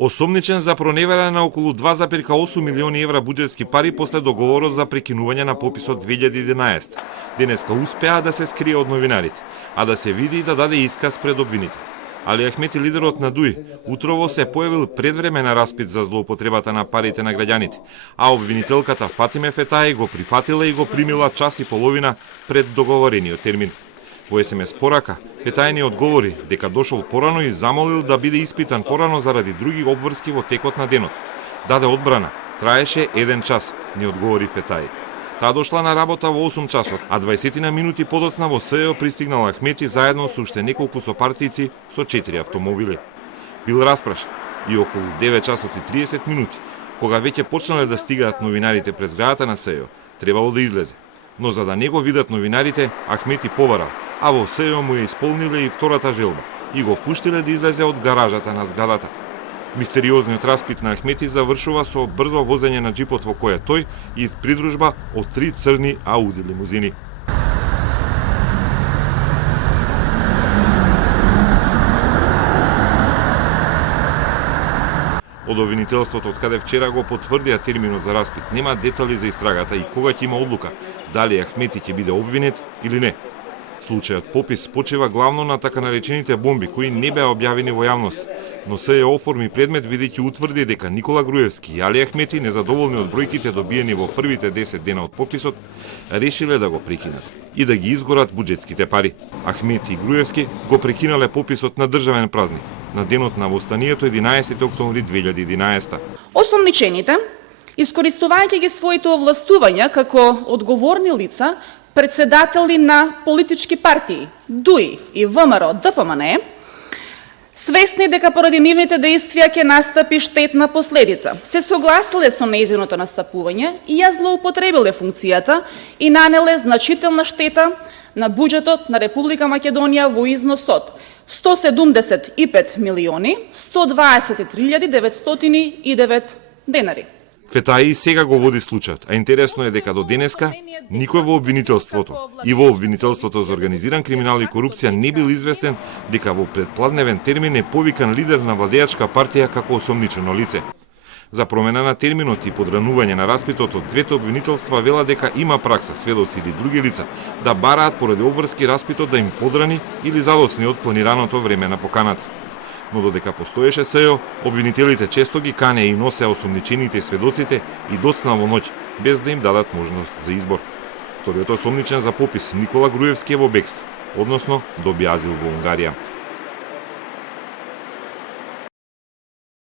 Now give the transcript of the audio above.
Осомничен за проневера на околу 2,8 милиони евра буџетски пари после договорот за прекинување на пописот 2011. Денеска успеа да се скрие од новинарите, а да се види и да даде исказ пред обвинител. Али Ахмети, лидерот на ДУИ, утрово се појавил пред време на распит за злоупотребата на парите на граѓаните, а обвинителката Фатиме Фетаи го прифатила и го примила час и половина пред договорениот термин. Во СМС порака, Фетаи ни одговори дека дошол порано и замолил да биде испитан порано заради други обврски во текот на денот. Даде одбрана, траеше 1 час, ни одговори Фетаи. Таа дошла на работа во 8 часот, а 20 на минути подоцна во СЕО пристигнал Ахмети заедно со уште неколку сопартици со 4 автомобили. Бил распрашен и околу 9 часот и 30 минути, кога веќе почнале да стигаат новинарите пред зградата на СЕО, требало да излезе. Но за да не го видат новинарите, Ахмети побарал, а во СЕО му ја исполниле и втората желба и го пуштиле да излезе од гаражата на зградата. Мистериозниот распит на Ахмети завршува со брзо возење на джипот во која тој и придружба од 3 црни Ауди лимузини. Од обвинителството, од каде вчера го потврдија терминот за распит, нема детали за истрагата и кога ќе има одлука дали Ахмети ќе биде обвинет или не. Случајот попис почива главно на така наречените бомби, кои не беа објавени во јавност, но се оформи предмет бидејќи утврди дека Никола Груевски и Али Ахмети, незадоволни од бројките добиени во првите 10 дена од пописот, решиле да го прекинат и да ги изгорат буџетските пари. Ахмети и Груевски го прекинале пописот на државен празник, на денот на востанието 11 октомври 2011. Осомничените, искористувајќи ги своите овластувања како одговорни лица, председатели на политички партии, ДУИ и ВМРО ДПМН, свесни дека поради нивните дејствија ќе настапи штетна последица, се согласиле со нејзиното настапување и ја злоупотребиле функцијата и нанеле значителна штета на буџетот на Република Македонија во износ од 175 милиони 123.909 денари. Фетаи сега го води случајот, а интересно е дека до денеска никој во обвинителството и во обвинителството за организиран криминал и корупција не бил известен дека во предпладневен термин е повикан лидер на владеачка партија како осомничено лице. За промена на терминот и подранување на распитот од двете обвинителства вела дека има пракса сведоци или други лица да бараат поради обврски распитот да им подрани или задоцни од планираното време на поканата. Но додека постоеше СЕО, обвинителите често ги кане и носеа осомничените и сведоците и доцна во ноќ, без да им дадат можност за избор. Вториот осомничен за попис Никола Груевски е во бегство, односно доби азил во Унгарија.